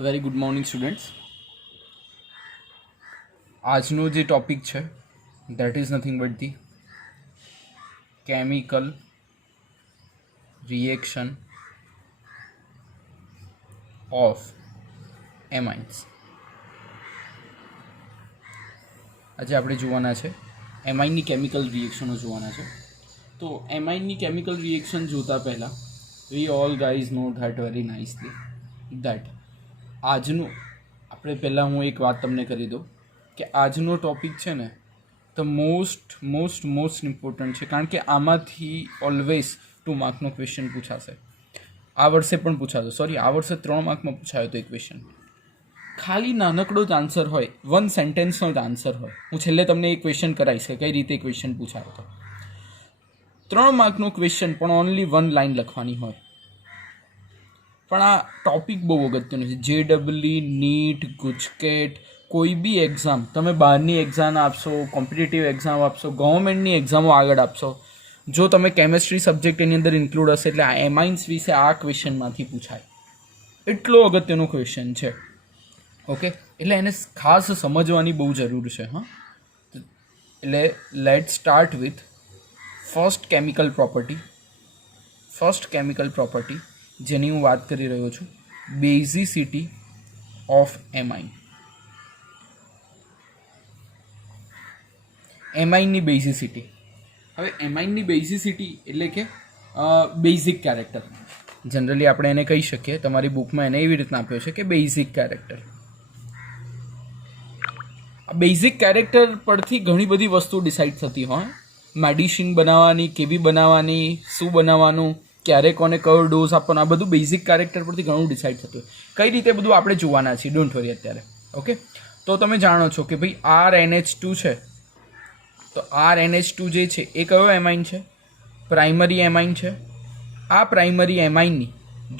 Very good morning students. આજનો જે topic છે that is nothing but the chemical reaction of amines. આજે આપણે જોવાના છે એમાઇનની કેમિકલ રિએક્શનો જોવાના છે. તો એમાઇનની કેમિકલ રિએક્શન જોતા પહેલાં we all guys know that very nicely that આજનું આપણે પહેલાં હું એક વાત તમને કરી દઉં કે આજનો ટૉપિક છે ને ધ મોસ્ટ ઇમ્પોર્ટન્ટ છે, કારણ કે આમાંથી ઓલવેઝ 2 માર્કનો ક્વેશ્ચન પૂછાશે. આ વર્ષે પણ પૂછાતો, આ વર્ષે 3 માર્કમાં પૂછાયો હતો એક ક્વેશ્ચન. ખાલી નાનકડો જ આન્સર હોય, 1 સેન્ટેન્સનો જ આન્સર હોય. હું છેલ્લે તમને એક ક્વેશ્ચન કરાવીશ કે કઈ રીતે ક્વેશ્ચન પૂછાયો હતો. 3 માર્કનો ક્વેશ્ચન પણ ઓનલી 1 લાઇન લખવાની હોય. પણ આ ટૉપિક બહુ અગત્યનો છે. JEE, નીટ, ગુજકેટ, કોઈ બી એક્ઝામ, તમે બહારની એક્ઝામ આપશો, કોમ્પિટિટિવ એક્ઝામ આપશો, ગવર્મેન્ટની એક્ઝામો આગળ આપશો, જો તમે કેમેસ્ટ્રી સબ્જેક્ટ એની અંદર ઇન્ક્લુડ હશે એટલે આ એમાઇન્સ વિશે આ ક્વેશ્ચનમાંથી પૂછાય. એટલો અગત્યનો ક્વેશ્ચન છે. ઓકે, એટલે એને ખાસ સમજવાની બહુ જરૂર છે. હા, એટલે late start with first chemical property જેની હું વાત કરી રહ્યો છું, બેઝિસિટી ઓફ એમાઇન. એમાઇનની બેઝિસિટી. હવે એમાઇનની બેઝિસિટી એટલે કે બેઝિક કેરેક્ટર. જનરલી આપણે એને કહી શકીએ, તમારી બુકમાં એને એવી રીતના આપ્યો છે કે બેઝિક કેરેક્ટર. બેઝિક કેરેક્ટર પરથી ઘણી બધી વસ્તુ ડિસાઇડ થતી હોય. મેડિસિન બનાવવાની, કેવી બનાવવાની, શું બનાવવાનું, ક્યારે કોને કયો ડોઝ આપવાનો, આ બધું બેઝિક કેરેક્ટર પરથી ઘણું ડિસાઇડ થતું હોય. કઈ રીતે બધું આપણે જોવાના છીએ, ડોન્ટ વરી અત્યારે. ઓકે, તો તમે જાણો છો કે ભાઈ RNH2 છે, તો RNH2 જે છે એ કયો એમાઇન છે? પ્રાઇમરી એમાઇન છે. આ પ્રાઇમરી એમાઇનની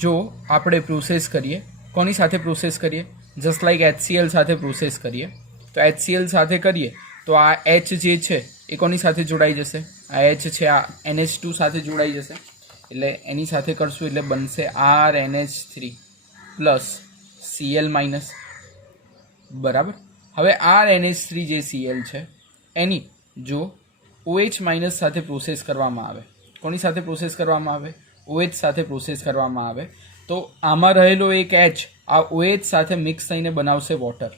જો આપણે પ્રોસેસ કરીએ, કોની સાથે પ્રોસેસ કરીએ? જસ્ટ લાઇક HCl સાથે પ્રોસેસ કરીએ. તો HCl સાથે કરીએ તો આ H જે છે એ કોની સાથે જોડાઈ જશે? આ H છે આ NH2 સાથે જોડાઈ જશે. એટલે એની સાથે કરશું એટલે બનશે RNH3 પ્લસ Cl માઇનસ. બરાબર. હવે RNH3 જે Cl છે એની જો OH માઇનસ સાથે પ્રોસેસ કરવામાં આવે, કોની સાથે પ્રોસેસ કરવામાં આવે? OH સાથે પ્રોસેસ કરવામાં આવે તો આમાં રહેલો એક H આ OH સાથે મિક્સ થઈને બનાવશે વોટર.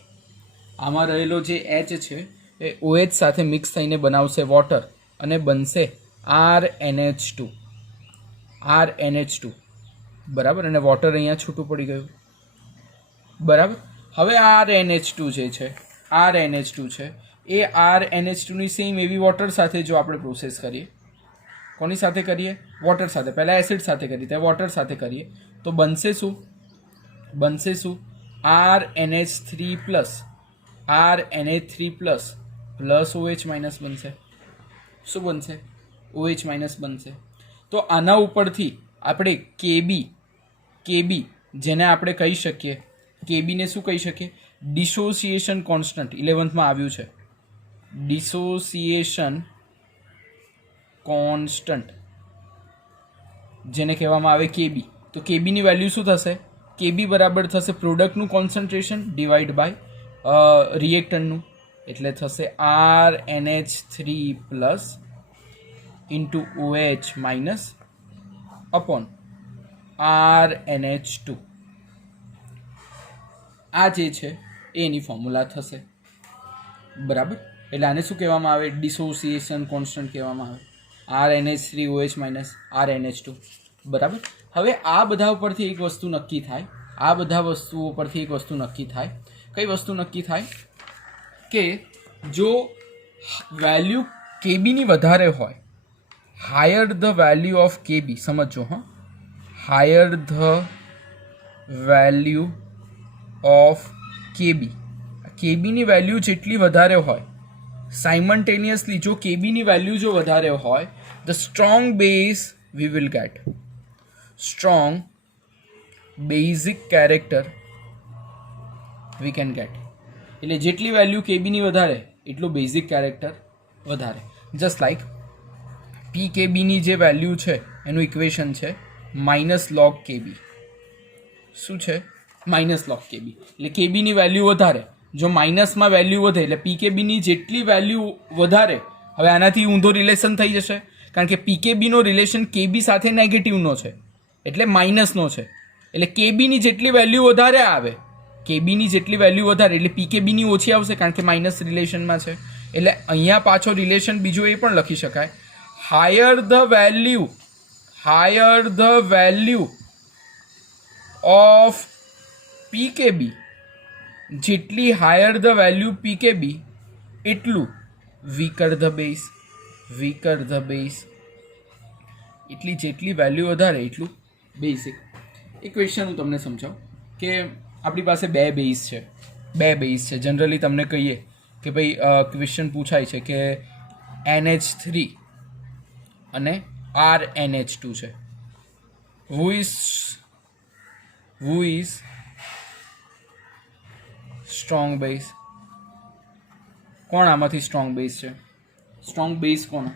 આમાં રહેલો જે H છે એ OH સાથે મિક્સ થઈને બનાવશે વોટર અને બનશે RNH2. બરાબર. અને વોટર અહીંયા છૂટું પડી ગયું. બરાબર. હવે RNH2 જે છે, RNH2 છે એ RNH2 ની સેમ એવી વોટર સાથે જો આપણે પ્રોસેસ કરીએ, કોની સાથે કરીએ? વોટર સાથે. પહેલાં એસિડ સાથે કરી, ત્યાં વોટર સાથે કરીએ તો બનશે શું? RNH3 પ્લસ OH માઇનસ બનશે. શું બનશે? OH માઇનસ બનશે. તો આના ઉપરથી આપણે KB જેને આપણે કહી શકીએ, KBને શું કહી શકીએ? Dissociation constant. 11th આવ્યું છે ડિસોસિએશન કોન્સ્ટન્ટ, જેને કહેવામાં આવે KB. તો KBની વેલ્યુ શું થશે? KB બરાબર થશે પ્રોડક્ટનું કોન્સન્ટ્રેશન ડિવાઈડ બાય રિએક્ટન્ટનું, એટલે થશે RNH3 plus into OH minus upon RNH2. આ જે છે એની ફોર્મ્યુલા થશે. બરાબર. એટલે આને શું કહેવામાં આવે? ડિસોસિએશન કોન્સ્ટન્ટ કહેવામાં આવે. RNH3 OH minus RNH2. બરાબર. હવે આ બધા ઉપરથી એક વસ્તુ નક્કી થાય. આ બધા વસ્તુઓ પરથી એક વસ્તુ નક્કી થાય. કઈ વસ્તુ નક્કી થાય? કે જો વેલ્યુ KBની વધારે હોય, higher the value of KB, સમજો હા, હાયર ધ વેલ્યુ ઓફ KBની વેલ્યુ જેટલી વધારે હોય, સાયમલ્ટેનિયસલી જો KBની વેલ્યુ જો વધારે હોય, the strong base we will get. Strong basic character we can get. એટલે જેટલી વેલ્યુ KBની વધારે એટલું બેઝિક કેરેક્ટર વધારે. જસ્ટ લાઈક PKBની જે વેલ્યુ છે એનું ઇક્વેશન છે -log KB. શું છે? માઇનસ લોગ કેબી, એટલે કેબીની વેલ્યુ વધારે. જો માઇનસમાં વેલ્યુ વધે એટલે પીકેબીની જેટલી વેલ્યુ વધારે, હવે આનાથી ઊંધો રિલેશન થઈ જશે, કારણ કે પીકેબીનો રિલેશન કેબી સાથે નેગેટિવનો છે, એટલે માઇનસનો છે. એટલે કેબીની જેટલી વેલ્યુ વધારે આવે, કેબીની જેટલી વેલ્યુ વધારે એટલે પીકેબીની ઓછી આવશે, કારણ કે માઇનસ રિલેશનમાં છે. એટલે અહીંયા પાછો રિલેશન બીજો એ પણ લખી શકાય, હાયર ધ વેલ્યુ ઓફ પીકેબી, જેટલી હાયર ધ વેલ્યુ પીકેબી એટલું વીકર ધ બેઝ, એટલી જેટલી વેલ્યુ વધારે એટલું બેઝિક. એક ક્વેશ્ચન હું તમને સમજાવું કે આપણી પાસે બે બેઝ છે. જનરલી તમને કહીએ કે ભાઈ ક્વેશ્ચન પૂછાય છે કે NH3 અને RNH2 છે. Who is strong base? કોણ આમાંથી સ્ટ્રોંગ બેઝ છે? સ્ટ્રોંગ બેઝ કોણ?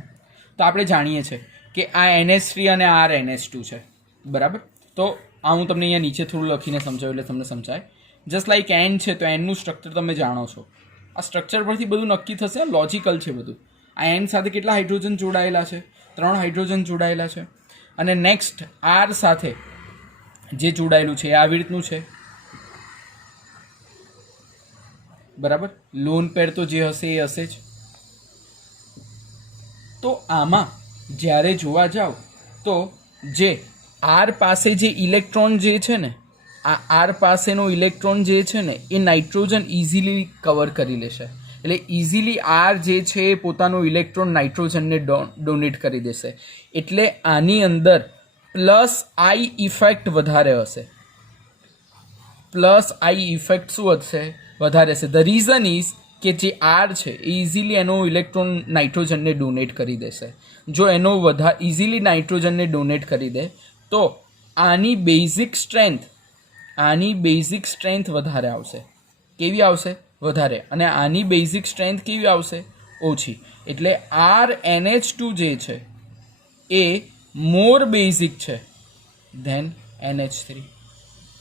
તો આપણે જાણીએ છીએ કે આ NH3 અને RNH2 છે, બરાબર. તો આ હું તમને અહીંયા નીચે થોડું લખીને સમજાવ્યું એટલે તમને સમજાય. જસ્ટ લાઈક N છે તો Nનું સ્ટ્રક્ચર તમે જાણો છો. આ સ્ટ્રક્ચર પરથી બધું નક્કી થશે, લોજિકલ છે બધું. આ N સાથે કેટલા હાઇડ્રોજન જોડાયેલા છે? 3 હાઇડ્રોજન જોડાયેલા છે. અને નેક્સ્ટ R સાથે જે જોડાયેલું છે એ આવી રીતનું છે, બરાબર. લોન પેર તો જે હશે એ હશે જ. તો આમાં જ્યારે જોવા જાઓ તો જે R પાસે જે ઇલેક્ટ્રોન જે છે ને, આ R પાસેનો ઇલેક્ટ્રોન જે છે ને એ નાઇટ્રોજન ઇઝીલી કવર કરી લેશે. એટલે ઇઝીલી R જે છે એ પોતાનો ઇલેક્ટ્રોન નાઇટ્રોજનને ડોનેટ કરી દેશે. એટલે આની અંદર પ્લસ આઈ ઇફેક્ટ વધારે હશે. વધારે હશે. ધ રીઝન ઇઝ કે જે R છે એ ઇઝીલી એનો ઇલેક્ટ્રોન નાઇટ્રોજનને ડોનેટ કરી દેશે. જો એનો ઇઝીલી નાઇટ્રોજનને ડોનેટ કરી દે તો આની બેઝિક સ્ટ્રેન્થ વધારે આવશે. કેવી આવશે? વધારે. અને આની બેઝિક સ્ટ્રેન્થ કેવી આવશે? ઓછી. એટલે RNH2 જે છે એ મોર બેઝિક છે ધેન NH3.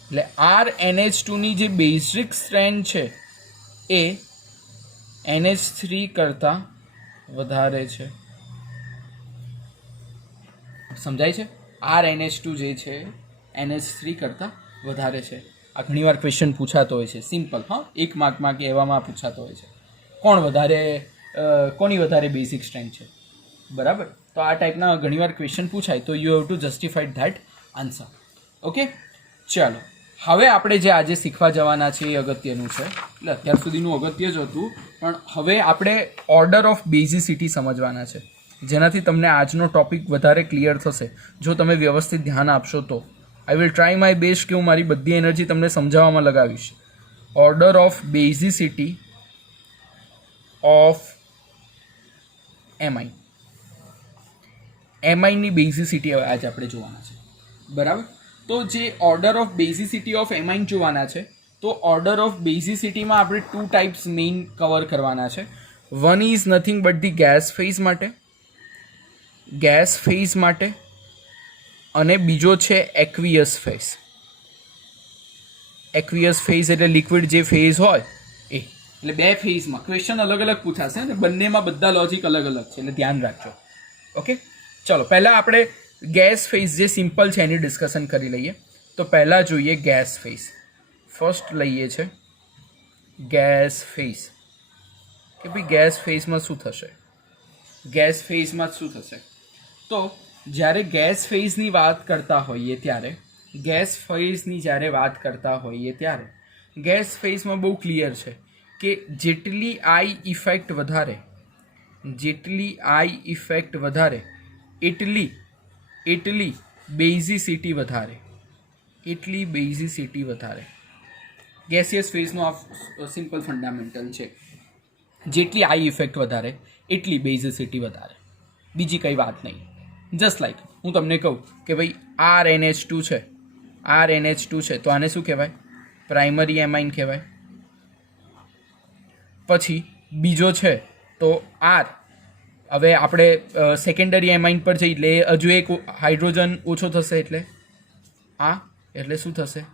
એટલે RNH2ની જે બેઝિક સ્ટ્રેન્થ છે એ NH3 કરતાં વધારે છે. સમજાય છે? RNH2 જે છે NH3 કરતાં વધારે છે. આ ઘણીવાર ક્વેશ્ચન પૂછાતો હોય છે, સિમ્પલ, હા, 1 માર્કમાં કે એવામાં પૂછાતો હોય છે, કોની વધારે બેઝિક સ્ટ્રેન્થ છે, બરાબર. તો આ ટાઈપના ઘણીવાર ક્વેશ્ચન પૂછાય તો you have to justified that answer. Okay, ચાલો હવે આપણે જે આજે શીખવા જવાના છે એ અગત્યનું છે. એટલે અત્યાર સુધીનું અગત્ય જ હતું, પણ હવે આપણે ઓર્ડર ઓફ બેઝિસિટી સમજવાના છે, જેનાથી તમને આજનો ટોપિક વધારે ક્લિયર થશે જો તમે વ્યવસ્થિત ધ્યાન આપશો તો. I will try my best કે હું મારી બધી એનર્જી તમને સમજાવવામાં લગાવીશ. ઓર્ડર ઓફ બેઝિસિટી ઓફ એમાઇનની બેઝિસિટી હવે આજે આપણે જોવાના છે, બરાબર. તો જે ઓર્ડર ઓફ બેઝિસિટી ઓફ એમાઇન જોવાના છે, તો ઓર્ડર ઓફ બેઝિસિટીમાં આપણે 2 ટાઈપ્સ મેઇન કવર કરવાના છે. One is nothing but the gas phase માટે અને બીજો છે એક્વિયસ ફેઝ. એક્વિયસ ફેઝ એટલે લિક્વિડ જે ફેઝ હોય એ. એટલે 2 ફેઝમાં ક્વેશ્ચન અલગ અલગ પૂછાશે અને બંનેમાં બધા લોજિક અલગ અલગ છે, એટલે ધ્યાન રાખજો. ઓકે, ચલો પહેલાં આપણે ગેસ ફેઝ જે સિમ્પલ છે એની ડિસ્કશન કરી લઈએ. તો પહેલાં જોઈએ ગેસ ફેઝ. ફર્સ્ટ લઈએ છે ગેસ ફેઝ, કે ભાઈ ગેસ ફેઝમાં શું થશે. તો જ્યારે ગેસ ફેઝની વાત કરતા હોઈએ ત્યારે ગેસ ફેઝમાં બહુ ક્લિયર છે કે જેટલી આઈ ઇફેક્ટ વધારે એટલી બેઝિસિટી વધારે. ગેસિયસ ફેઝનો આ સિમ્પલ ફંડામેન્ટલ છે. જેટલી આઈ ઇફેક્ટ વધારે એટલી બેઝિસિટી વધારે, બીજી કંઈ વાત નહીં. જસ્ટ લાઈક હું તમને કહું કે ભાઈ RNH2 છે તો આને શું કહેવાય? પ્રાઇમરી એમાઇન કહેવાય. પછી બીજો છે તો R, હવે આપણે સેકન્ડરી એમાઇન પર જઈએ એટલે હજુ એક હાઇડ્રોજન ઓછો થશે, એટલે આ એટલે શું થશે?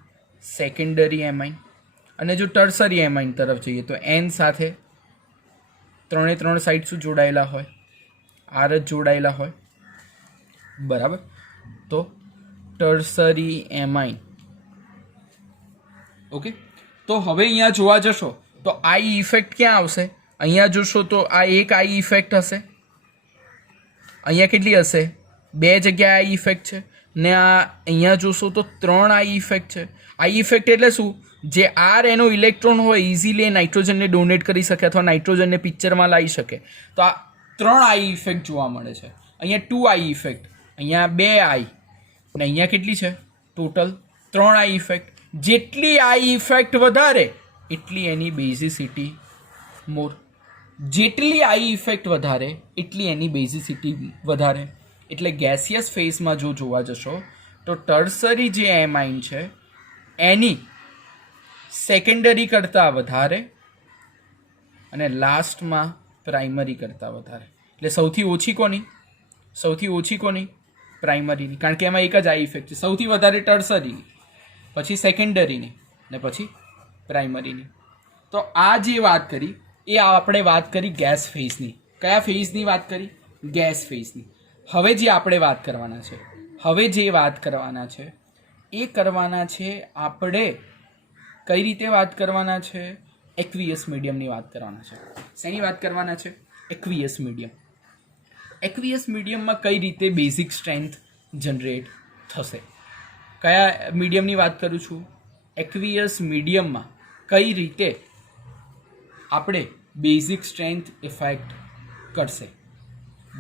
Secondary amine. અને જો ટર્સરી એમાઇન તરફ જઈએ તો એન સાથે ત્રણ સાઇડ શું જોડાયેલા હોય? આર જ જોડાયેલા હોય. બરાબર. તો ટર્સરી એમાઇન. ઓકે. તો હવે અહીંયા જોવા જશો તો આઈ ઇફેક્ટ ક્યાં આવશે? અહીંયા જોશો તો આ એક આઈ ઇફેક્ટ હશે. અહીંયા કેટલી હશે? 2 જગ્યાએ આઈ ઇફેક્ટ છે. ને આ અહીંયા જોશો તો 3 આઈ ઇફેક્ટ છે. આઈ ઇફેક્ટ એટલે શું? જે આર એનો ઇલેક્ટ્રોન હોય ઇઝીલી એ નાઇટ્રોજનને ડોનેટ કરી શકે અથવા નાઇટ્રોજનને પિક્ચરમાં લાવી શકે. તો આ 3 આઈ ઇફેક્ટ જોવા મળે છે. અહીંયા 2 આઈ ઇફેક્ટ, અહીંયા 2 આઈ, અને અહીંયા કેટલી છે? ટોટલ 3 આઈ ઇફેક્ટ. જેટલી આઈ ઇફેક્ટ વધારે એટલી એની બેઝિસિટી મોર. જેટલી આઈ ઇફેક્ટ વધારે એટલી એની બેઝિસિટી વધારે. એટલે ગેસિયસ ફેઝમાં જો જોવા જશો તો ટર્સરી જે એમાઇન છે એની સેકન્ડરી કરતાં વધારે અને લાસ્ટમાં પ્રાઇમરી કરતાં વધારે. એટલે સૌથી ઓછી કોની? સૌથી ઓછી કોની? પ્રાઇમરીની. કારણ કે એમાં એક જ આઈ ઇફેક્ટ છે. સૌથી વધારે ટર્સરીની, પછી સેકન્ડરીની ને પછી પ્રાઇમરીની. તો આ જે વાત કરી એ આપણે વાત કરી ગેસ ફેઝની. કયા ફેઝની વાત કરી? ગેસ ફેઝની. હવે જે આપણે વાત કરવાના છે, એ કરવાના છે આપણે કઈ રીતે વાત કરવાના છે? એક્વિયસ મીડિયમની વાત કરવાના છે. શેની વાત કરવાના છે? Aqueous medium. એક્વિયસ મીડિયમમાં કઈ રીતે બેઝિક સ્ટ્રેન્થ જનરેટ થશે? કયા મીડિયમની વાત કરું છું? એક્વિયસ મીડિયમમાં કઈ રીતે આપણે બેઝિક સ્ટ્રેન્થ ઇફેક્ટ કરશે.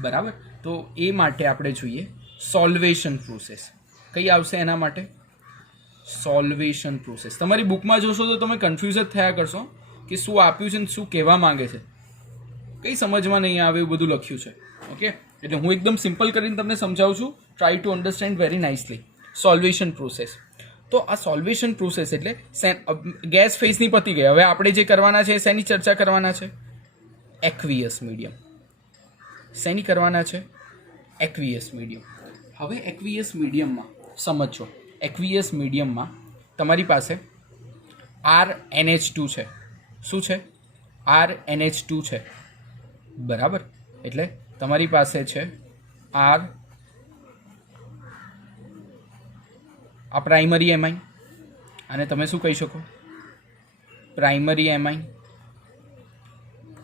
બરાબર. તો એ માટે આપણે જોઈએ સોલ્વેશન પ્રોસેસ. કઈ આવશે એના માટે? સોલ્વેશન પ્રોસેસ. તમારી બુકમાં જોશો તો તમે કન્ફ્યુઝ જ થયા કરશો કે શું આપ્યું છે ને શું કહેવા માંગે છે. કંઈ સમજમાં નહીં આવે એવું બધું લખ્યું છે. ઓકે. એટલે હું એકદમ સિમ્પલ કરીને તમને સમજાવું છું. Try to understand very nicely. Solvation process. તો આ સોલ્વેશન પ્રોસેસ એટલે ગેસ ફેઝની પતી ગઈ. હવે આપણે જે કરવાના છે શેની ચર્ચા કરવાના છે? Aqueous medium. શેની કરવાના છે? Aqueous medium. હવે એક્વિયસ મીડિયમમાં સમજો. એક્વિયસ મીડિયમમાં તમારી પાસે RNH2 છે. શું છે? RNH2 છે. બરાબર. એટલે તમારી પાસે છે R, આ પ્રાઇમરી એમાઇન, અને તમે શું કહી શકો? Primary amine.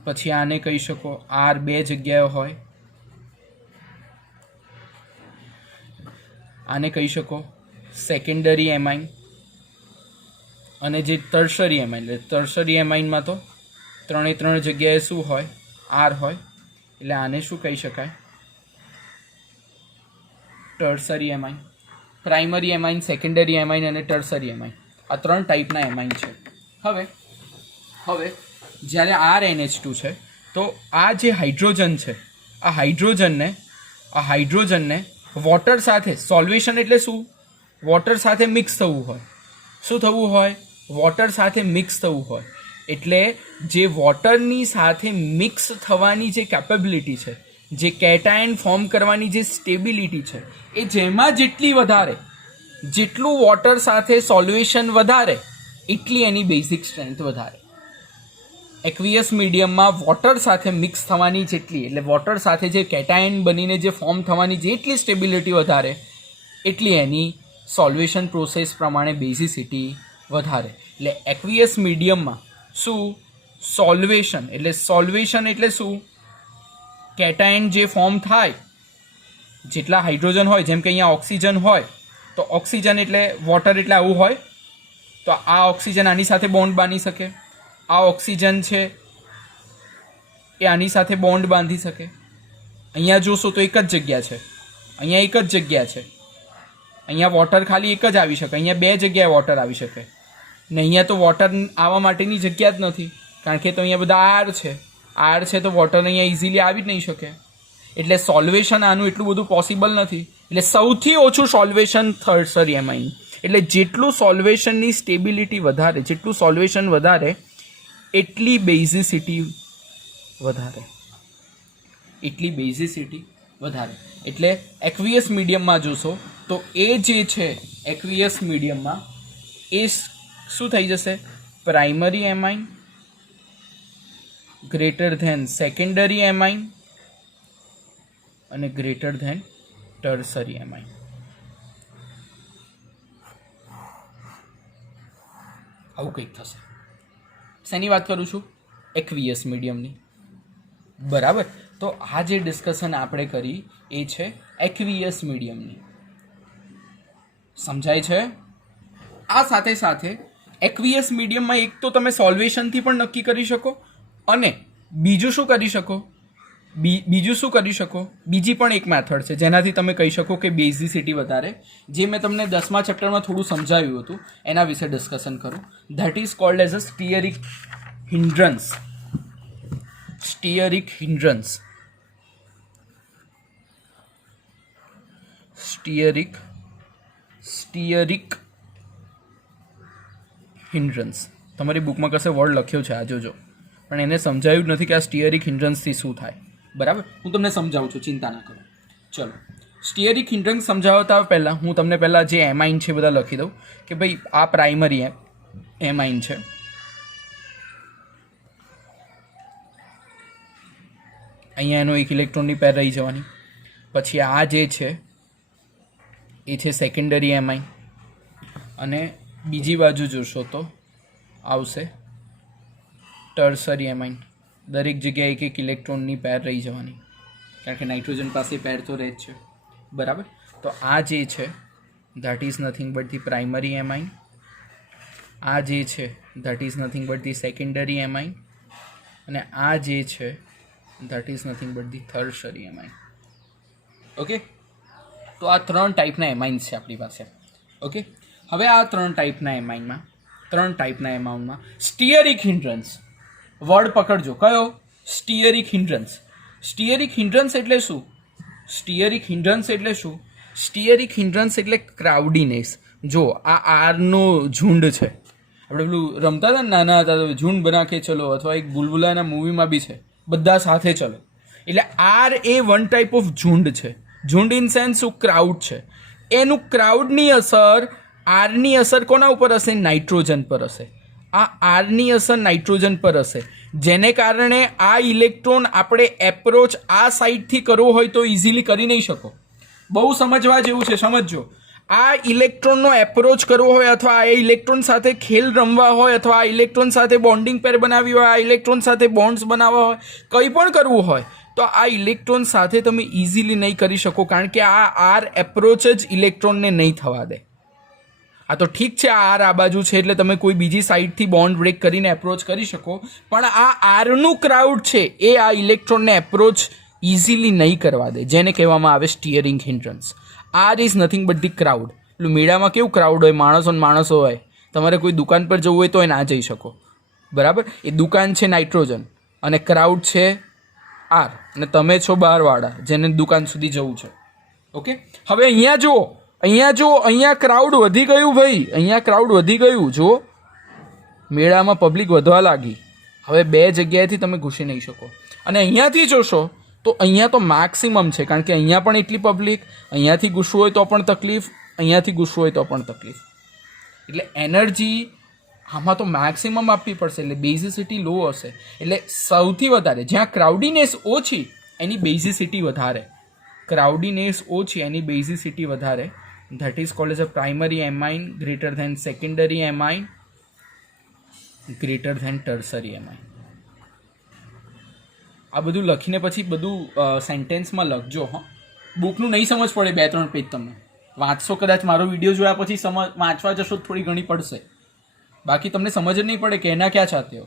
પછી આને કહી શકો R 2 જગ્યાએ હોય, આને કહી શકો સેકન્ડરી એમાઇન. અને જે ટર્શરી એમાઇન, એટલે ટર્શરી એમાઇનમાં તો 3 જગ્યાએ શું હોય? R હોય. એટલે આને શું કહી શકાય? Tertiary amine. Primary amine, secondary amine અને ટર્શરી એમાઇન, આ 3 ટાઈપના એમાઇન છે. હવે જ્યારે RNH2 છે તો આ જે હાઇડ્રોજન છે, આ હાઇડ્રોજનને વોટર સાથે સોલ્વેશન એટલે શું? વોટર સાથે મિક્સ થવું હોય. શું થવું હોય? વોટર સાથે મિક્સ થવું હોય. એટલે જે વોટરની સાથે મિક્સ થવાની જે કેપેબિલિટી છે, જે કેટાયન ફોર્મ કરવાની જે સ્ટેબિલિટી છે, એ જેમાં જેટલી વધારે, જેટલું વોટર સાથે સોલ્વેશન વધારે એટલી એની બેઝિક સ્ટ્રેન્થ વધારે. એક્વિયસ મીડિયમમાં વોટર સાથે મિક્સ થવાની જેટલી, એટલે વોટર સાથે જે કેટાયન બનીને જે ફોર્મ થવાની જેટલી સ્ટેબિલિટી વધારે એટલી એની સોલ્વેશન પ્રોસેસ પ્રમાણે બેઝિસિટી વધારે. એટલે એક્વિયસ મીડિયમમાં શું? સોલ્વેશન એટલે શું? કેટાયન જે ફોર્મ થાય, જેટલા હાઇડ્રોજન હોય, જેમ કે અહીંયા ઓક્સિજન હોય તો ઓક્સિજન એટલે વોટર એટલે આવું હોય, તો આ ઓક્સિજન આની સાથે બોન્ડ બાંધી શકે. આ ઓક્સિજન છે એ આની સાથે બોન્ડ બાંધી શકે. અહીંયા જોશો તો એક જ જગ્યા છે, અહીંયા એક જ જગ્યા છે, અહીંયા વોટર ખાલી એક જ આવી શકે, અહીંયા 2 જગ્યાએ વોટર આવી શકે ને અહીંયા તો વોટર આવવા માટેની જગ્યા જ નથી, કારણ કે તો અહીંયા બધા આર છે તો વોટર અહીંયા ઇઝીલી આવી જ નહીં શકે. એટલે સોલ્વેશન આનું એટલું બધું પોસિબલ નથી. એટલે સૌથી ઓછું સોલ્વેશન ટર્શરી એમાઇન. એટલે જેટલું સોલ્વેશનની સ્ટેબિલિટી વધારે, જેટલું સોલ્વેશન વધારે એટલી બેઝિસિટી વધારે. એટલે એક્વિયસ મીડિયમમાં જોશો તો એ જે છે એક્વિયસ મીડિયમમાં એ શું થઈ જશે? Primary amine greater than secondary amine અને ગ્રેટર ધેન ટર્સરી એમાઇન. આવું કંઈક થશે. શેની વાત કરું છું? એક્વિયસ મીડિયમની. બરાબર. તો આ જે ડિસ્કશન આપણે કરી એ છે એક્વિયસ મીડિયમની. સમજાય છે? આ સાથે સાથે એક્વિયસ મીડિયમમાં એક તો તમે સોલ્વેશનથી પણ નક્કી કરી શકો અને બીજું શું કરી શકો? બીજી પણ એક મેથડ છે જેનાથી તમે કહી શકો કે બેઝિસિટી વધારે, જે મેં તમને 10મા ચેપ્ટરમાં થોડું સમજાવ્યું હતું એના વિશે ડિસ્કશન કરું. That is called as a steric hindrance. Steric hindrance તમારી બુકમાં કશે વર્ડ લખ્યો છે, આ જોજો, પણ એને સમજાવ્યું નથી કે આ સ્ટીયરિક હિન્ડ્રન્સથી શું થાય. બરાબર, હું તમને સમજાવું છું, ચિંતા ના કરો. ચલો, સ્ટીયરિક હિન્ડ્રન્સ સમજાવતા પહેલાં હું તમને પહેલાં જે એમાઇન છે બધા લખી દઉં કે ભાઈ આ પ્રાઇમરી એમાઇન છે, અહીંયા એનો એક ઇલેક્ટ્રોનની પેર રહી જવાની. પછી આ જે છે એ છે સેકન્ડરી એમાઇન અને બીજી બાજુ જોશો તો આવશે ટર્સરી એમાઇન. દરેક જગ્યાએ એક એક ઇલેક્ટ્રોનની પેર રહી જવાની, કારણ કે નાઇટ્રોજન પાસે પેર તો રહે જ છે. બરાબર, તો આ જે છે that is nothing but the primary amine, આ જે છે that is nothing but the secondary amine અને આ જે છે that is nothing but the tertiary amine. Okay, તો આ 3 ટાઈપના એમાઇન્સ છે આપણી પાસે. ઓકે, હવે આ 3 ટાઈપના એમાઉન્ટમાં સ્ટીયરિક હિન્ડ્રન્સ વર્ડ પકડજો. કયો? સ્ટીયરિક હિન્ડ્રન્સ. સ્ટીયરિક હિન્ડ્રન્સ એટલે શું? સ્ટીયરિક હિન્ડ્રન્સ એટલે ક્રાઉડીનેસ. જો આ આરનો ઝુંડ છે, આપણે પેલું રમતા હતા ને નાના હતા તો ઝુંડ બના કે ચલો, અથવા એક બુલબુલાના મૂવીમાં બી છે, બધા સાથે ચલો. એટલે are a one type of ઝુંડ છે. ઝુંડ ઇન સેન્સ શું? ક્રાઉડ છે. એનું ક્રાઉડની અસર, આરની અસર કોના ઉપર હશે? નાઇટ્રોજન પર હશે. આ આરની અસર નાઇટ્રોજન પર હશે, જેને કારણે આ ઇલેક્ટ્રોન આપણે એપ્રોચ આ સાઈડથી કરવો હોય તો ઇઝીલી કરી નહીં શકો. બહુ સમજવા જેવું છે, સમજજો. આ ઇલેક્ટ્રોનનો એપ્રોચ કરવો હોય અથવા આ ઇલેક્ટ્રોન સાથે ખેલ રમવા હોય અથવા આ ઇલેક્ટ્રોન સાથે બોન્ડિંગ પેર બનાવવી હોય, આ ઇલેક્ટ્રોન સાથે બોન્ડ્સ બનાવવા હોય, કંઈ પણ કરવું હોય તો આ ઇલેક્ટ્રોન સાથે તમે ઇઝીલી નહીં કરી શકો, કારણ કે આ આર એપ્રોચ જ ઇલેક્ટ્રોનને નહીં થવા દે. આ તો ઠીક છે, આર આ બાજુ છે એટલે તમે કોઈ બીજી સાઈડથી બોન્ડ બ્રેક કરીને એપ્રોચ કરી શકો, પણ આ આરનું ક્રાઉડ છે એ આ ઇલેક્ટ્રોનને એપ્રોચ ઇઝીલી નહીં કરવા દે, જેને કહેવામાં આવે steering hindrance. Are is nothing but the crowd. એટલે મેળામાં કેવું ક્રાઉડ હોય, માણસો હોય. તમારે કોઈ દુકાન પર જવું હોય તો એ ના જઈ શકો. બરાબર, એ દુકાન છે નાઇટ્રોજન અને ક્રાઉડ છે આર, અને તમે છો બહારવાળા જેને દુકાન સુધી જવું છે. ઓકે, હવે અહીંયા જુઓ, અહીંયા ક્રાઉડ વધી ગયું ભાઈ, અહીંયા ક્રાઉડ વધી ગયું. જો મેળામાં પબ્લિક વધવા લાગી. હવે 2 જગ્યાએથી તમે ઘૂસી નહીં શકો. અને અહીંયાથી જોશો તો અહીંયા તો મેક્સિમમ છે, કારણ કે અહીંયા પણ એટલી પબ્લિક, અહીંયાથી ઘૂસવું હોય તો પણ તકલીફ, અહીંયાથી ઘૂસવું હોય તો પણ તકલીફ. એટલે એનર્જી આમાં તો મેક્સિમમ આપવી પડશે, એટલે બેઝિસિટી લો હશે. એટલે સૌથી વધારે જ્યાં ક્રાઉડીનેસ ઓછી એની બેઝિસિટી વધારે, that is called as a primary amine greater than secondary amine greater than tertiary amine. આ બધું લખીને પછી બધું સેન્ટેન્સમાં લખજો. હા, બુકનું નહીં સમજ પડે 2-3 પેજ તમને વાંચશો, કદાચ મારો વિડીયો જોયા પછી વાંચવા જશો થોડી ઘણી પડશે, બાકી તમને સમજ જ નહીં પડે કે એના ક્યાં ચાહતે હો.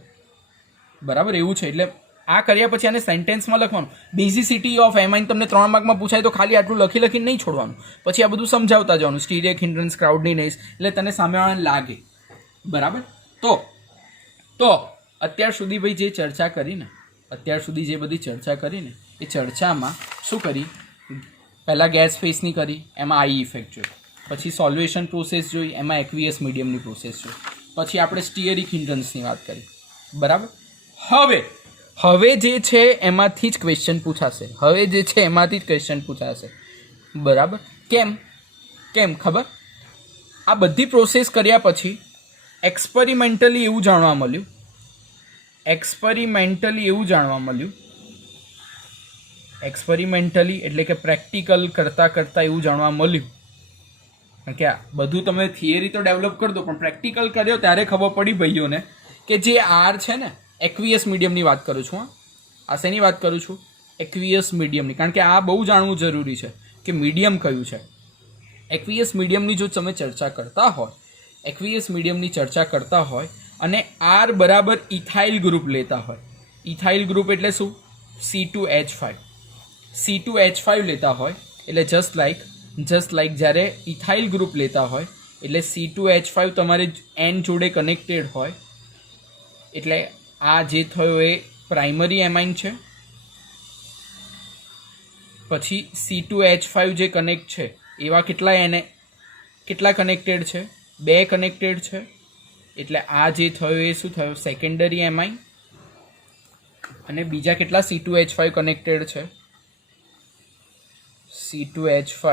બરાબર, એવું છે. એટલે આ કર્યા પછી આને સેન્ટેન્સમાં લખવાનું. બેઝિસિટી ઓફ એમાઇન તમને 3 માર્કમાં પૂછાય તો ખાલી આટલું લખીને નહીં છોડવાનું, પછી આ બધું સમજાવતા જવાનું. સ્ટીરિક હિન્ડ્રન્સ, ક્રાઉડીનેસ, એટલે તને સામેવાળાને લાગે. બરાબર, તો અત્યાર સુધી ભાઈ જે ચર્ચા કરીને, એ ચર્ચામાં શું કરી? પહેલાં ગેસ ફેઝની કરી, એમાં આઈ ઇફેક્ટ જોઈ. પછી સોલ્વેશન પ્રોસેસ જોઈ, એમાં એક્વિયસ મીડિયમની પ્રોસેસ જોઈ. પછી આપણે સ્ટીયરિક હિન્ડ્રન્સની વાત કરી. બરાબર, હવે જે છે એમાંથી જ ક્વેશ્ચન પૂછાશે. બરાબર, કેમ ખબર? આ બધી પ્રોસેસ કર્યા પછી એક્સપેરિમેન્ટલી એવું જાણવા મળ્યું એક્સપેરિમેન્ટલી એટલે કે પ્રેક્ટિકલ કરતાં એવું જાણવા મળ્યું, કારણ કે આ બધું તમે થિયરી તો ડેવલપ કરી દો, પણ પ્રેક્ટિકલ કર્યો ત્યારે ખબર પડી ભાઈઓને કે જે આર છે ને, એક્વિયસ મીડિયમની વાત કરું છું. આ શેની વાત કરું છું? એક્વિયસ મીડિયમની. કારણ કે આ બહુ જાણવું જરૂરી છે કે મીડિયમ કયું છે. એક્વિયસ મીડિયમની જો તમે ચર્ચા કરતા હોય અને આર બરાબર ઇથાઇલ ગ્રુપ લેતા હોય, ઇથાઇલ ગ્રુપ એટલે શું? C2H5 લેતા હોય એટલે જસ્ટ લાઈક જ્યારે ઇથાઇલ ગ્રુપ લેતા હોય એટલે C2H5 તમારે N જોડે કનેક્ટેડ હોય, એટલે આ જે થયો એ પ્રાઇમરી એમાઇન છે. પછી C2H5 જે કનેક્ટ છે એવા કેટલા કનેક્ટેડ છે? 2 કનેક્ટેડ છે. એટલે આ જે થયો એ શું થયો? Secondary amine. અને બીજા કેટલા C2H5 કનેક્ટેડ છે? C2H5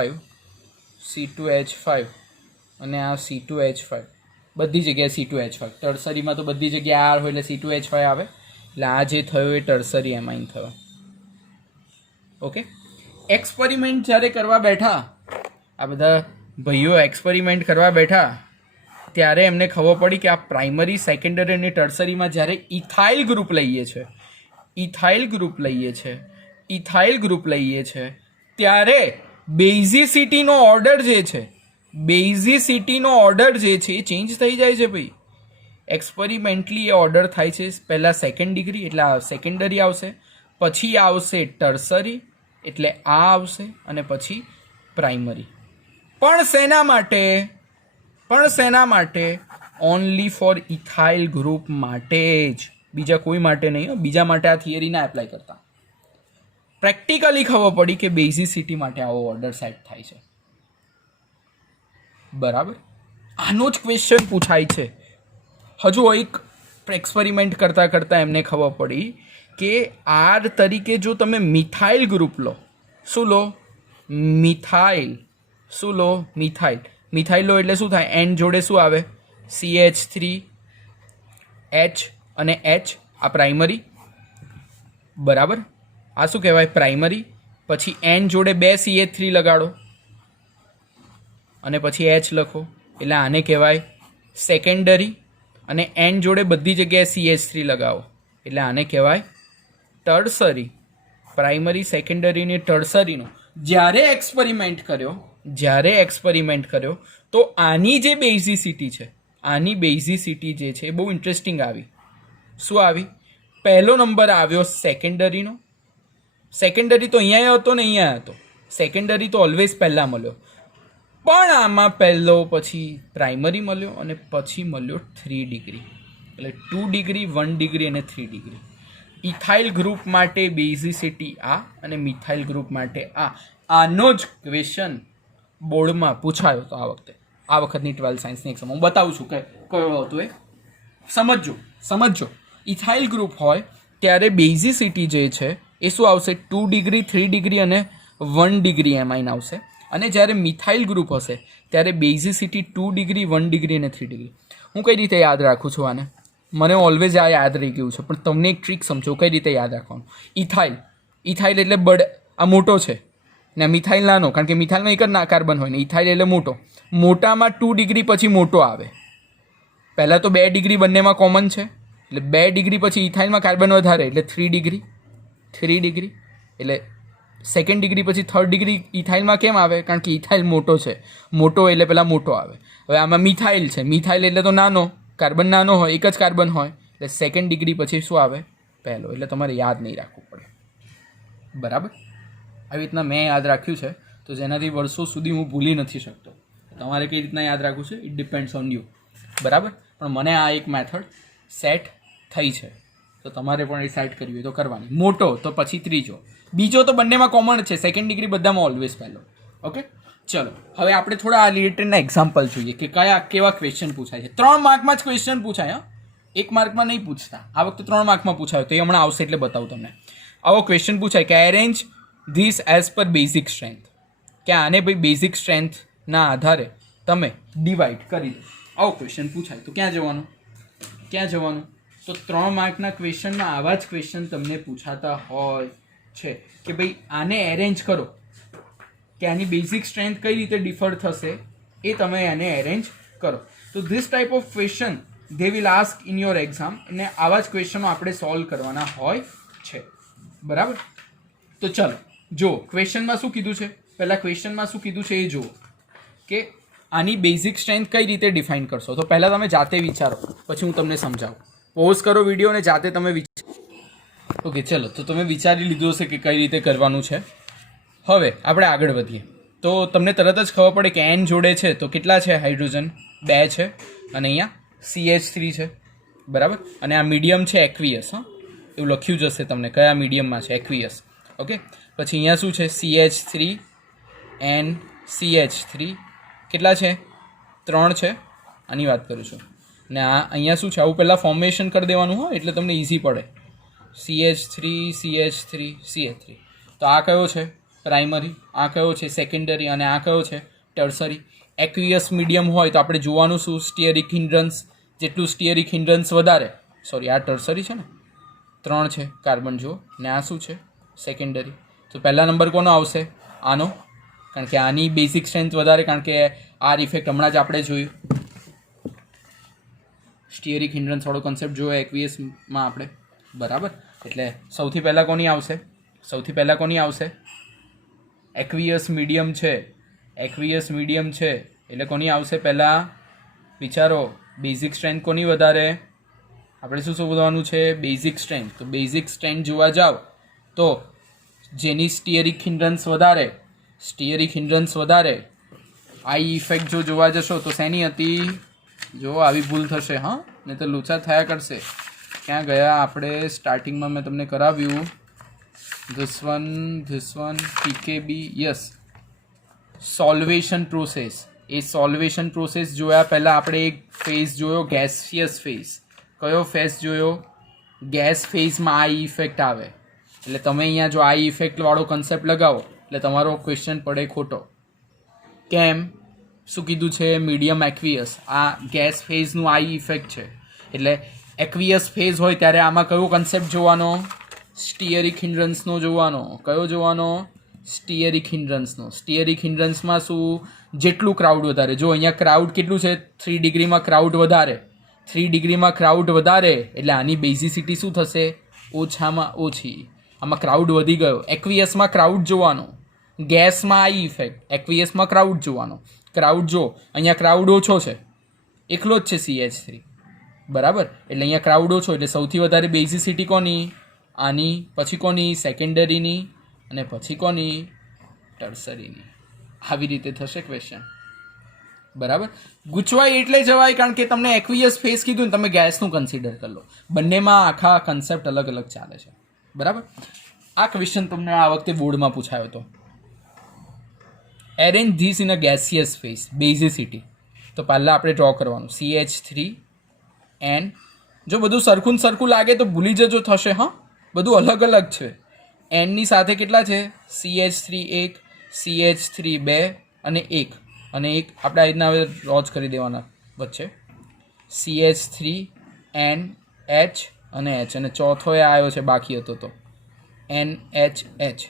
અને આ C2H5 બધી જગ્યાએ C2H5. ટર્સરીમાં તો બધી જગ્યાએ R હોય એટલે C2H5 આવે. એટલે આ જે થયો એ ટર્સરી એમાઇન થયો. ઓકે. એક્સપેરિમેન્ટ જ્યારે કરવા બેઠા, આ બધા ભાઈઓ એક્સપેરિમેન્ટ કરવા બેઠા ત્યારે એમને ખબર પડી કે આ પ્રાઇમરી, સેકન્ડરી અને ટર્સરીમાં જ્યારે ઇથાઇલ ગ્રુપ લઈએ છે ત્યારે બેઝિસિટીનો ઓર્ડર જે છે એ ચેન્જ થઈ જાય છે ભાઈ. એક્સપેરિમેન્ટલી એ ઓર્ડર થાય છે. પહેલાં સેકન્ડ ડિગ્રી એટલે આ સેકન્ડરી આવશે, પછી આવશે ટર્સરી એટલે આ આવશે, અને પછી પ્રાઇમરી. પણ શેના માટે? ઓનલી ફોર ઇથાઇલ ગ્રુપ માટે જ, બીજા કોઈ માટે નહીં. બીજા માટે આ થિયરી ના એપ્લાય કરતા. પ્રેક્ટિકલી ખબર પડી કે બેઝિસિટી માટે આવો ઓર્ડર સેટ થાય છે. બરાબર. આનો જ ક્વેશ્ચન પૂછાય છે. હજુ એક એક્સપેરિમેન્ટ કરતાં એમને ખબર પડી કે આર તરીકે જો તમે મિથાઇલ ગ્રુપ લો, શું લો? મિથાઇલ લો એટલે શું થાય? એન જોડે શું આવે? CH3 H અને H, આ પ્રાઇમરી. બરાબર. આ શું કહેવાય? પ્રાઇમરી. પછી એન જોડે 2 CH3 લગાડો અને પછી H લખો, એટલે આને કહેવાય સેકન્ડરી. અને એન જોડે બધી જગ્યાએ CH3 લગાવો એટલે આને કહેવાય ટર્સરી. પ્રાઇમરી, સેકન્ડરી ને ટર્સરીનો જ્યારે એક્સપેરિમેન્ટ કર્યો તો આની જે બેઝિસિટી જે છે એ બહુ ઇન્ટરેસ્ટિંગ આવી. શું આવી? પહેલો નંબર આવ્યો સેકન્ડરીનો. સેકન્ડરી તો અહીંયા હતો ને અહીંયા હતો. સેકન્ડરી તો ઓલવેઝ પહેલાં મળ્યો, પણ આમાં પહેલો પછી પ્રાઇમરી મળ્યો અને પછી મળ્યો 3 ડિગ્રી. એટલે 2 ડિગ્રી, 1 ડિગ્રી અને 3 ડિગ્રી. ઇથાઇલ ગ્રુપ માટે બેઝિસિટી આ અને મિથાઇલ ગ્રુપ માટે આ. આનો જ ક્વેશ્ચન બોર્ડમાં પૂછાયો હતો આ વખતની 12th સાયન્સની એક્ઝામ. હું બતાવું છું કે કયો હતો એ. સમજો. ઇથાઇલ ગ્રુપ હોય ત્યારે બેઝિસિટી જે છે એ શું આવશે? 2 ડિગ્રી, 3 ડિગ્રી અને 1 ડિગ્રી એમાઇન આવશે. અને જ્યારે મિથાઇલ ગ્રુપ હશે ત્યારે બેઝિસિટી 2 ડિગ્રી, 1 ડિગ્રી અને 3 ડિગ્રી. હું કઈ રીતે યાદ રાખું છું આને? મને ઓલવેઝ આ યાદ રહી ગયું છે, પણ તમને એક ટ્રીક સમજો કઈ રીતે યાદ રાખવાનું. ઇથાઇલ એટલે આ મોટો છે ને મિથાઇલ નાનો, કારણ કે મિથાઇલનો એક જ કાર્બન હોય ને. ઇથાઇલ એટલે મોટામાં 2 ડિગ્રી પછી મોટો આવે. પહેલાં તો 2 ડિગ્રી બંનેમાં કોમન છે, એટલે 2 ડિગ્રી પછી ઇથાઇલમાં કાર્બન વધારે એટલે 3 ડિગ્રી. એટલે સેકન્ડ ડિગ્રી પછી 3rd ડિગ્રી ઇથાઇલમાં કેમ આવે? કારણ કે ઇથાઇલ મોટો છે. મોટો એટલે પહેલાં મોટો આવે. હવે આમાં મિથાઇલ છે. મિથાઇલ એટલે તો નાનો, કાર્બન નાનો હોય, એક જ કાર્બન હોય, એટલે સેકન્ડ ડિગ્રી પછી શું આવે? પહેલો. એટલે તમારે યાદ નહીં રાખવું પડે. બરાબર. આવી રીતના મેં યાદ રાખ્યું છે, તો જેનાથી વર્ષો સુધી હું ભૂલી નથી શકતો. તમારે કઈ રીતના યાદ રાખવું છે, ઇટ ડિપેન્ડ્સ ઓન યુ. બરાબર. પણ મને આ એક મેથડ સેટ થઈ છે, તો તમારે પણ એ સેટ કરવી હોય તો કરવાની. મોટો તો પછી ત્રીજો, બીજો તો બંનેમાં કોમન છે. સેકન્ડ ડિગ્રી બધામાં ઓલવેઝ પહેલો. ઓકે. ચલો હવે આપણે થોડા આ રિલેટેડના એક્ઝામ્પલ જોઈએ કે કેવા ક્વેશ્ચન પૂછાય છે. 3 માર્કમાં જ ક્વેશ્ચન પૂછાય. 1 માર્કમાં નહીં પૂછતા. આ વખતે 3 માર્કમાં પૂછાયો, તો એ હમણાં આવશે એટલે બતાવું તમને. આવો ક્વેશ્ચન પૂછાય કે arrange this as per basic strength, કે આને ભાઈ બેઝિક સ્ટ્રેન્થના આધારે તમે ડિવાઈડ કરી દો. આવો ક્વેશ્ચન પૂછાય તો ક્યાં જવાનું? તો 3 માર્કના ક્વેશ્ચનમાં આવા જ ક્વેશ્ચન તમને પૂછાતા હોય છે કે ભાઈ આને એરેન્જ કરો, કે આની બેઝિક સ્ટ્રેન્થ કઈ રીતે ડિફર થશે એ તમે એને એરેન્જ કરો. તો this type of question they will ask in your exam, અને આવા જ ક્વેશ્ચનો આપણે સોલ્વ કરવાના હોય છે. બરાબર? તો ચલો જો ક્વેશ્ચનમાં શું કીધું છે, પહેલાં ક્વેશ્ચનમાં શું કીધું છે એ જુઓ કે આની બેઝિક સ્ટ્રેન્થ કઈ રીતે ડિફાઇન કરશો. તો પહેલાં તમે જાતે વિચારો, પછી હું તમને સમજાવું. પોઝ કરો વિડીયો અને જાતે તમે ઓકે ચલો, તો તમે વિચારી લીધું હશે કે કઈ રીતે કરવાનું છે. હવે આપણે આગળ વધીએ તો તમને તરત જ ખબર પડે કે એન જોડે છે તો કેટલા છે હાઇડ્રોજન? 2 છે, અને અહીંયા CH3 છે. બરાબર? અને આ મીડિયમ છે એક્વિયસ. એવું લખ્યું જ હશે તમને કયા મીડિયમમાં છે, એક્વિયસ. ઓકે, પછી અહીંયા શું છે? CH3 એન CH3 કેટલા છે? 3 છે. આની વાત કરું છું. ને આ અહીંયા શું છે? આવું પહેલાં ફોર્મેશન કરી દેવાનું હોય એટલે તમને ઇઝી પડે. CH3 CH3 CH3. તો આ કયો છે? પ્રાઇમરી. આ કયો છે? સેકન્ડરી. અને આ કયો છે? ટર્સરી. એક્વિયસ મીડિયમ હોય તો આપણે જોવાનું શું? સ્ટીયરિક હિન્ડ્રન્સ. જેટલું સ્ટીયરિક હિન્ડ્રન્સ વધારે, સોરી આ ટર્સરી છે ને, 3 છે કાર્બન જુઓ, ને આ શું છે? સેકન્ડરી. તો પહેલા નંબર કોનો આવશે? આનો, કારણ કે આની બેઝિક સ્ટ્રેન્થ વધારે, કારણ કે આર ઇફેક્ટ હમણાં જ આપણે જોયું. સ્ટીયરિક હિન્ડ્રન્સ વાળો કન્સેપ્ટ જોયો એક્વિયસમાં આપણે. બરાબર? એટલે સૌથી પહેલાં કોની આવશે? એક્વિયસ મીડિયમ છે. એટલે કોની આવશે? પહેલાં વિચારો, બેઝિક સ્ટ્રેન્થ કોની વધારે? આપણે શું શોધવાનું છે? Basic strength. તો બેઝિક સ્ટ્રેન્થ જોવા જાઓ તો જેની સ્ટીયરિક હિન્ડ્રન્સ વધારે, આઈ ઇફેક્ટ જો જોવા જશો તો શેની હતી? જો આવી ભૂલ થશે, હા, નહીં તો લોચા થયા કરશે. ક્યાં ગયા આપણે? સ્ટાર્ટિંગમાં મેં તમને કરાવ્યું this one PKB. Yes, solvation process. એ સોલ્વેશન પ્રોસેસ જોયા પહેલાં આપણે એક ફેઝ જોયો, ગેસિયસ ફેઝ. કયો ફેઝ જોયો? ગેસ ફેઝમાં આઈ ઇફેક્ટ આવે. એટલે તમે અહીંયા જો આઈ ઇફેક્ટવાળો કન્સેપ્ટ લગાવો એટલે તમારો ક્વેશ્ચન પડે ખોટો. કેમ? શું કીધું છે? Medium aqueous. આ ગેસ ફેઝનું આઈ ઇફેક્ટ છે. એટલે એક્વિયસ ફેઝ હોય ત્યારે આમાં કયો કન્સેપ્ટ જોવાનો? સ્ટીયરિક હિન્ડ્રન્સનો જોવાનો. કયો જોવાનો? સ્ટીયરિક હિન્ડ્રન્સનો. સ્ટીયરિક હિન્ડ્રન્સમાં શું? જેટલું ક્રાઉડ વધારે. જો અહીંયા ક્રાઉડ કેટલું છે? 3 ડિગ્રીમાં ક્રાઉડ વધારે. 3 ડિગ્રીમાં ક્રાઉડ વધારે એટલે આની બેઝિસિટી શું થશે? ઓછામાં ઓછી. આમાં ક્રાઉડ વધી ગયો. એક્વિયસમાં ક્રાઉડ જોવાનો, ગેસમાં આઈ ઇફેક્ટ. એક્વિયસમાં ક્રાઉડ જોવાનો. ક્રાઉડ જો અહીંયા ક્રાઉડ ઓછો છે, એકલો જ છે CH3. બરાબર? એટલે અહીંયા ક્રાઉડ ઓછો એટલે સૌથી વધારે બેઝિસિટી કોની? આની. પછી કોની? સેકન્ડરીની. અને પછી કોની? ટર્સરીની. આવી રીતે થશે ક્વેશ્ચન. બરાબર? ગૂંચવાય એટલે જવાય કારણ કે તમને એક્વિયસ ફેઝ કીધું ને તમે ગેસનું કન્સિડર કરી લો. બંનેમાં આખા કન્સેપ્ટ અલગ અલગ ચાલે છે. બરાબર? આ ક્વેશ્ચન તમને આ વખતે બોર્ડમાં પૂછાયો હતો. Arrange this in a gaseous phase, basicity. તો પહેલાં આપણે ડ્રો કરવાનું CH3 એન. જો બધું સરખું લાગે તો ભૂલી જજો, થશે. હા, બધું અલગ અલગ છે. એનની સાથે કેટલા છે? CH3 1, CH3 2 અને 1. અને એક આપણે આ રીતના હવે રોજ કરી દેવાના વચ્ચે. CH3 N H અને H, અને ચોથો એ આવ્યો છે બાકી હતો તો NHH.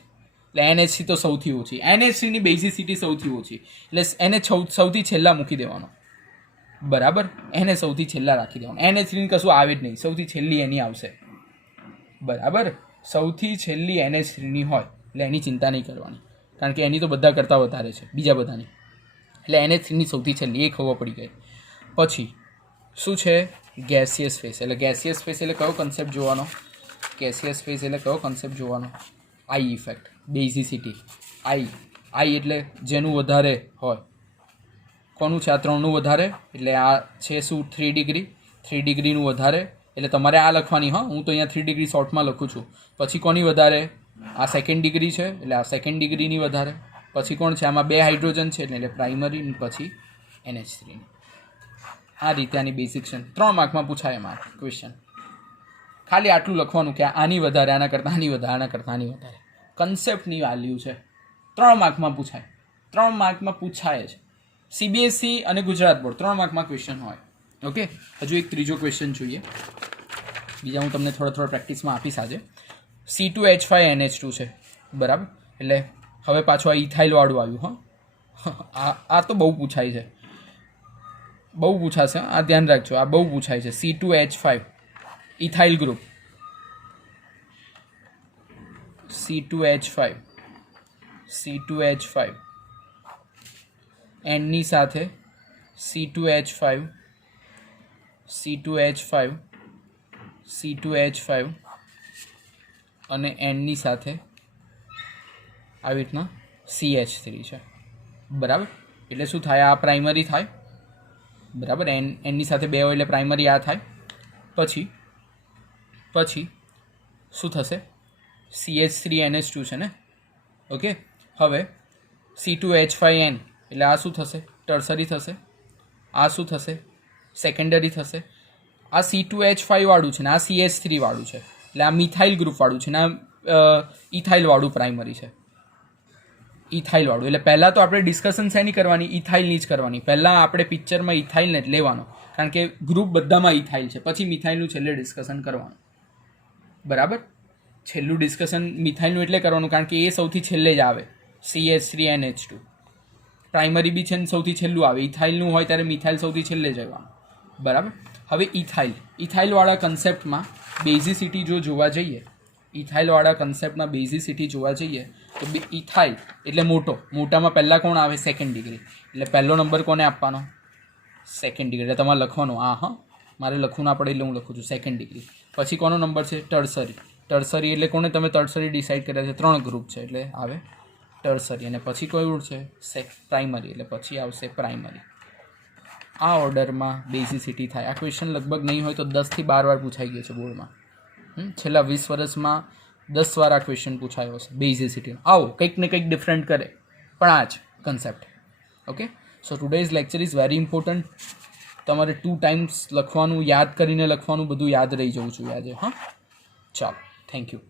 એટલે NH તો સૌથી ઓછી. NH3ની બેઝિસિટી સૌથી ઓછી એટલે એને સૌથી છેલ્લા મૂકી દેવાનો. બરાબર? એને સૌથી છેલ્લા રાખી દેવાનો. NH3 કશું આવે જ નહીં, સૌથી છેલ્લી એની આવશે. બરાબર? સૌથી છેલ્લી NH3ની હોય એટલે એની ચિંતા નહીં કરવાની, કારણ કે એની તો બધા કરતાં વધારે છે બીજા બધાની. એટલે NH3ની સૌથી છેલ્લી એ ખબર પડી ગઈ. પછી શું છે? Gaseous phase. એટલે ગેસિયસ ફેઝ એટલે કયો કન્સેપ્ટ જોવાનો? આઈ ઇફેક્ટ, બેઝિસિટી. આઈ એટલે જેનું વધારે હોય. કોનું છે? આ 3નું વધારે. એટલે આ છે શું? 3 ડિગ્રી. 3 ડિગ્રીનું વધારે એટલે તમારે આ લખવાની. હા, હું તો અહીંયા 3 ડિગ્રી શોર્ટમાં લખું છું. પછી કોની વધારે? આ 2nd ડિગ્રી છે એટલે આ 2nd ડિગ્રીની વધારે. પછી કોણ છે? આમાં 2 હાઇડ્રોજન છે એટલે પ્રાઇમરી. પછી NH3. આ રીતે આની બેઝિક છે. 3 માર્કમાં પૂછાય એમાં ક્વેશ્ચન. ખાલી આટલું લખવાનું કે આની વધારે, આના કરતાં આની વધારે, આના કરતાં આની વધારે. કન્સેપ્ટની વેલ્યુ છે. 3 માર્કમાં પૂછાય. 3 માર્કમાં પૂછાય જ. CBSE અને ગુજરાત બોર્ડ 3 માર્કમાં ક્વેશ્ચન હોય. ઓકે, હજુ એક ત્રીજો ક્વેશ્ચન જોઈએ. બીજા હું તમને થોડા પ્રેક્ટિસમાં આપીશ આજે. C2H5NH2 છે, બરાબર. એટલે હવે પાછું આ ઇથાઇલવાળું આવ્યું. આ તો બહુ પૂછાય છે, બહુ પૂછાશે. આ ધ્યાન રાખજો, આ બહુ પૂછાય છે. C2H5 ethyl group, C2H5 N ની સાથે C2H5 અને N ની સાથે આવી રીતના CH3 છે, બરાબર. એટલે શું થાય? આ પ્રાઇમરી થાય, બરાબર. એનની સાથે 2 હોય એટલે પ્રાઇમરી આ થાય. પછી શું થશે? CH3NH2 છે ને. ઓકે, હવે C2H5N એટલે આ શું થશે? ટર્સરી થશે. આ શું થશે? સેકન્ડરી થશે. આ C2H5 વાળું છે ને આ CH3 વાળું છે, એટલે આ મિથાઇલ ગ્રુપ વાળું છે ને આ ઇથાઇલ વાળું પ્રાઇમરી છે. ઇથાઇલ વાળું એટલે પહેલાં તો આપણે ડિસ્કશન શેની કરવાની? ઇથાઇલની જ કરવાની. પહેલાં આપણે પિક્ચરમાં ઇથાઇલને જ લેવાનો, કારણ કે ગ્રુપ બધામાં ઇથાઇલ છે. પછી મિથાઇલનું છેલ્લે ડિસ્કશન કરવાનું, બરાબર. છેલ્લું ડિસ્કશન મિથાઇલનું એટલે કરવાનું કારણ કે એ સૌથી છેલ્લે જ આવે. CH3NH2 પ્રાઇમરી બી છે ને સૌથી છેલ્લું આવે. ઇથાઇલનું હોય ત્યારે મિથાઇલ સૌથી છેલ્લે જવાનું, બરાબર. હવે ઇથાઇલવાળા કન્સેપ્ટમાં બેઝિસિટી જો જોવા જઈએ, ઇથાઇલવાળા કન્સેપ્ટમાં બેઝિસિટી જોવા જઈએ તો ઇથાઇલ એટલે મોટામાં પહેલાં કોણ આવે? Second degree. એટલે પહેલો નંબર કોને આપવાનો? Second degree. એટલે તમારે લખવાનું મારે લખવું ના પડે એટલે હું લખું છું સેકન્ડ ડિગ્રી. પછી કોનો નંબર છે? ટર્સરી એટલે કોને તમે ટર્સરી ડિસાઇડ કર્યા છે? 3 ગ્રુપ છે એટલે આવે ટર્સરી. અને પછી કયું છે? પ્રાઇમરી. એટલે પછી આવશે પ્રાઇમરી. આ ઓર્ડરમાં બેઝિસિટી થાય. આ ક્વેશ્ચન લગભગ નહીં હોય તો 10 થી 12 વાર પૂછાઈ ગયો છે બોર્ડમાં. છેલ્લા 20 વર્ષમાં 10 વાર આ ક્વેશ્ચન પૂછાયો છે બેઝિસિટી. આવો કંઈક ને કંઈક ડિફરન્ટ કરે, પણ આ જ concept. Okay, so today's lecture is very important. તમારે 2 ટાઈમ્સ લખવાનું, યાદ કરીને લખવાનું, બધું યાદ રહી જવું જોઈએ આજે. ચાલો, થેન્ક યુ.